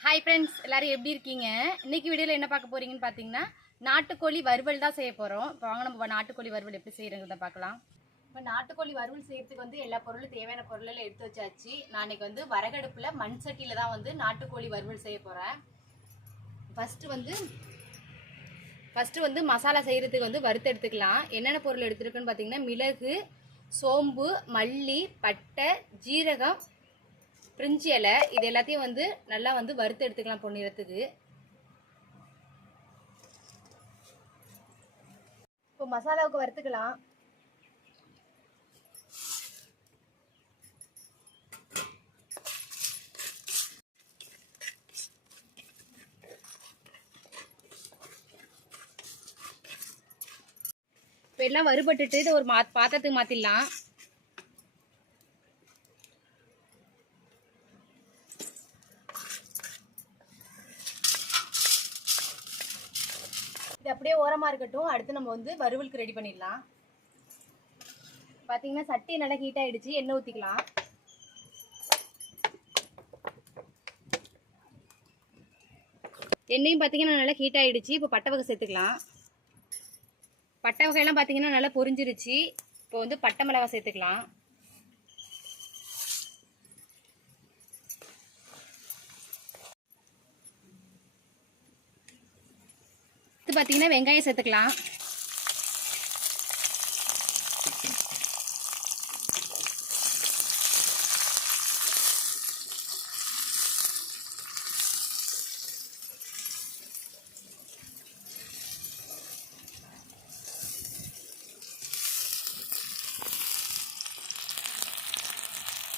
Hi friends எல்லாரும் எப்படி இருக்கீங்க? இன்னைக்கு வீடியோவில் என்ன பார்க்க போறீங்கன்னு பார்த்தீங்கன்னா நாட்டுக்கோழி வறுவல் தான் செய்ய போகிறோம் இப்போ வாங்க நம்ம நாட்டுக்கோழி வறுவல் எப்படி செய்யறத பார்க்கலாம். இப்போ நாட்டுக்கோழி வறுவல் செய்யறதுக்கு வந்து எல்லா பொருளும் தேவையான பொருளெல்லாம் எடுத்து வச்சாச்சு. நான் இன்னைக்கு வந்து வரகடுப்பில் மண் சட்டியில் தான் வந்து நாட்டுக்கோழி வறுவல் செய்ய போகிறேன் ஃபஸ்ட்டு வந்து ஃபஸ்ட்டு வந்து மசாலா செய்கிறதுக்கு வந்து வறுத்து எடுத்துக்கலாம். என்னென்ன பொருள் எடுத்துருக்குன்னு பார்த்தீங்கன்னா மிளகு சோம்பு மல்லி பட்டை ஜீரகம் பிரிஞ்சு இலை இது எல்லாத்தையும் வந்து நல்லா வந்து வறுத்து எடுத்துக்கலாம் பொன்னிறத்துக்கு இப்போ மசாலாவுக்கு வறுத்துக்கலாம். இப்போ எல்லாம் வறுபட்டுட்டு இதை ஒரு மா பாத்திரத்துக்கு மாற்றிடலாம் இது அப்படியே ஓரமாக இருக்கட்டும். அடுத்து நம்ம வந்து வறுவலுக்கு ரெடி பண்ணிடலாம். பார்த்தீங்கன்னா சட்டி நல்லா ஹீட் ஆகிடுச்சு எண்ணெய் ஊற்றிக்கலாம் எண்ணெயும் பார்த்தீங்கன்னா நல்லா ஹீட் ஆகிடுச்சு இப்போ பட்டை வகை சேர்த்துக்கலாம். பட்டை வகையெல்லாம் பார்த்தீங்கன்னா நல்லா பொரிஞ்சிருச்சு. இப்போ வந்து பட்டை மிளகாய் சேர்த்துக்கலாம். அடுத்து பார்த்தீங்கன்னா வெங்காயம் சேர்த்துக்கலாம்.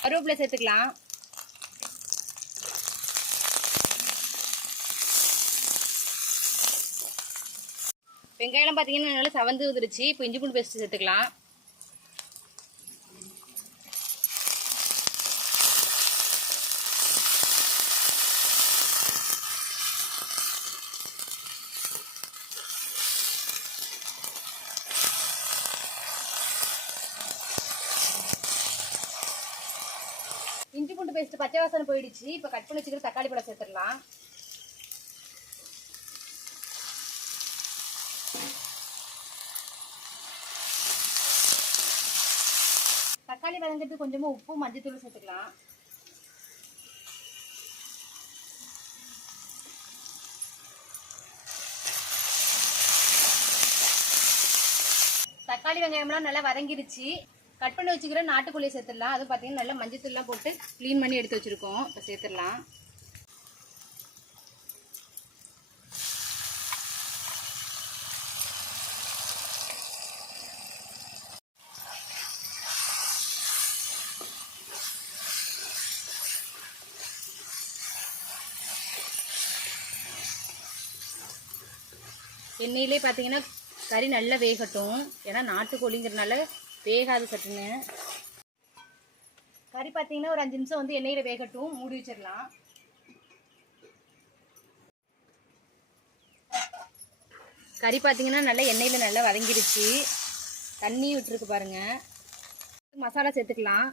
கருவேப்பிலை சேர்த்துக்கலாம். வெங்காயம் பார்த்தீங்கன்னா நல்லா சவந்து வந்துருச்சு. இப்போ இஞ்சி பூண்டு பேஸ்ட் சேர்த்துக்கலாம். இஞ்சி பூண்டு பேஸ்ட் பச்சை வாசனை போயிடுச்சு. இப்போ கட் பண்ணி வச்சுக்கிற தக்காளி பழம் சேர்த்துடலாம். தக்காளி வதங்கிறதுக்கு கொஞ்சமாக உப்பு மஞ்சத்தூள் சேர்த்துக்கலாம். தக்காளி வெங்காயம்லாம் நல்லா வதங்கிருச்சு. கட் பண்ணி வச்சுக்கிற நாட்டுக்கோழியை சேர்த்துடலாம். அது பார்த்தீங்கன்னா நல்லா மஞ்சத்தூள்லாம் போட்டு க்ளீன் பண்ணி எடுத்து வச்சுருக்கோம். இப்போ சேர்த்துடலாம். எண்ணெயிலே பார்த்தீங்கன்னா கறி நல்லா வேகட்டும். ஏன்னா நாட்டுக்கோழிங்கிறனால வேகாது சட்டுன்னு. கறி பார்த்தீங்கன்னா ஒரு அஞ்சு நிமிஷம் வந்து எண்ணெயில் வேகட்டும். மூடி வச்சிடலாம். கறி பார்த்தீங்கன்னா நல்லா எண்ணெயில் நல்லா வதங்கிடுச்சு தண்ணி விட்டுருக்கு பாருங்கள் மசாலா சேர்த்துக்கலாம்.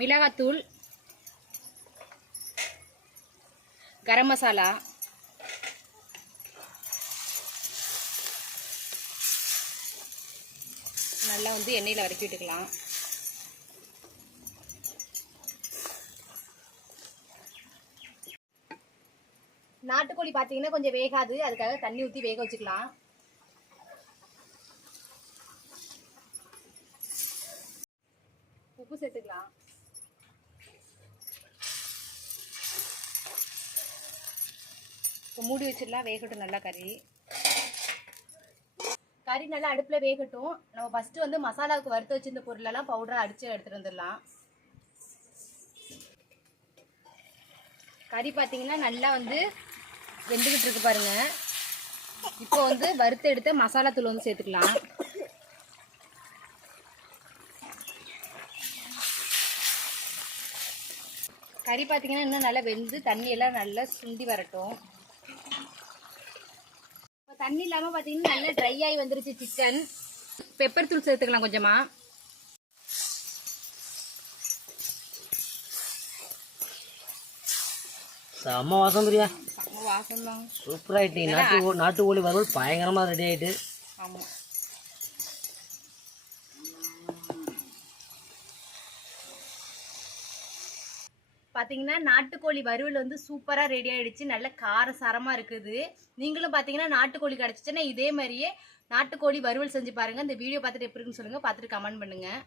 மிளகாத்தூள். கரம் மசாலா. நல்லா வந்து எண்ணெயில் வதக்கி விட்டுக்கலாம். நாட்டுக்கோழி பார்த்தீங்கன்னா கொஞ்சம் வேகாது. அதுக்காக தண்ணி ஊற்றி வேக வச்சுக்கலாம். உப்பு சேர்த்துக்கலாம். இப்போ மூடி வச்சிடலாம். வேகட்டும் நல்லா கறி. கறி நல்லா அடுப்பில் வேகட்டும். நம்ம ஃபஸ்ட்டு வந்து மசாலாவுக்கு வறுத்து வச்சிருந்த பொருளெல்லாம் பவுடராக அடித்து எடுத்துகிட்டு வந்துடலாம். கறி பார்த்தீங்கன்னா நல்லா வந்து வெந்துக்கிட்டு இருக்கு பாருங்கள் இப்போ வந்து வறுத்து எடுத்த மசாலா தூள் வந்து சேர்த்துக்கலாம். கறி பார்த்தீங்கன்னா இன்னும் நல்லா வெந்து தண்ணியெல்லாம் நல்லா சுண்டி வரட்டும். தண்ணி இல்லாமல் பார்த்தீங்கன்னா நல்லா ட்ரை ஆகி வந்துருச்சு சிக்கன் பெப்பர் தூள் சேர்த்துக்கலாம் கொஞ்சமா. செம்ம வாசம் பிரியா. வாசம் தான் சூப்பர் ஆயிட்டு நாட்டு நாட்டு கோழி வறுவல் பயங்கரமா ரெடி ஆயிட்டு. ஆமாம் பார்த்தீங்கன்னா நாட்டுக்கோழி வறுவல் வந்து சூப்பராக ரெடி ஆகிடுச்சு நல்ல காரசாரமாக இருக்குது. நீங்களும் பார்த்தீங்கன்னா நாட்டுக்கோழி கிடச்சிச்சுன்னா இதே மாதிரியே நாட்டுக்கோழி வறுவல் செஞ்சு பாருங்கள் இந்த வீடியோ பார்த்துட்டு எப்படி இருக்குன்னு சொல்லுங்கள் பார்த்துட்டு கமெண்ட் பண்ணுங்கள்